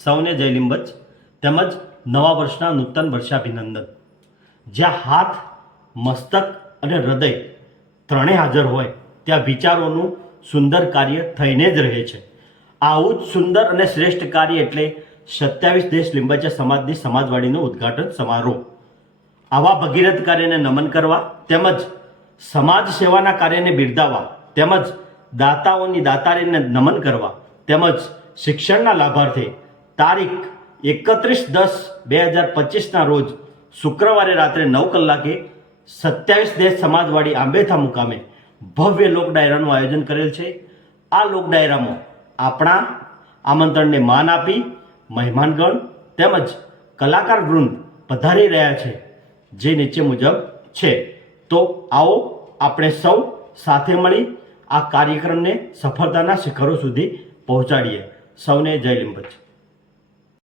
સૌને જય લીંબચ તેમજ નવા વર્ષના નૂતન વર્ષાભિનંદન। જ્યાં હાથ, મસ્તક અને હૃદય ત્રણેય હાજર હોય ત્યાં વિચારોનું સુંદર કાર્ય થઈને જ રહે છે। આવું જ સુંદર અને શ્રેષ્ઠ કાર્ય એટલે 27 દેશ લીંબચિયા સમાજની સમાજવાડીનો ઉદ્ઘાટન સમારોહ। આવા ભગીરથ કાર્યને નમન કરવા તેમજ સમાજ સેવાના કાર્યને બિરદાવવા તેમજ દાતાઓની દાતારીને નમન કરવા તેમજ શિક્ષણના લાભાર્થે તારીખ 31/10/2025ના રોજ શુક્રવારે રાત્રે 9 કલાકે 27 દેશ સમાજવાડી આંબેથા મુકામે ભવ્ય લોક ડાયરાનું આયોજન કરેલ છે। આ લોક ડાયરામાં આપણા આમંત્રણને માન આપી મહેમાનગણ તેમજ કલાકાર વૃંદ પધારી રહ્યા છે, જે નીચે મુજબ છે। તો આવો આપણે સૌ સાથે મળી આ કાર્યક્રમને સફળતાના શિખરો સુધી પહોંચાડીએ। સૌને જય લીંબચ।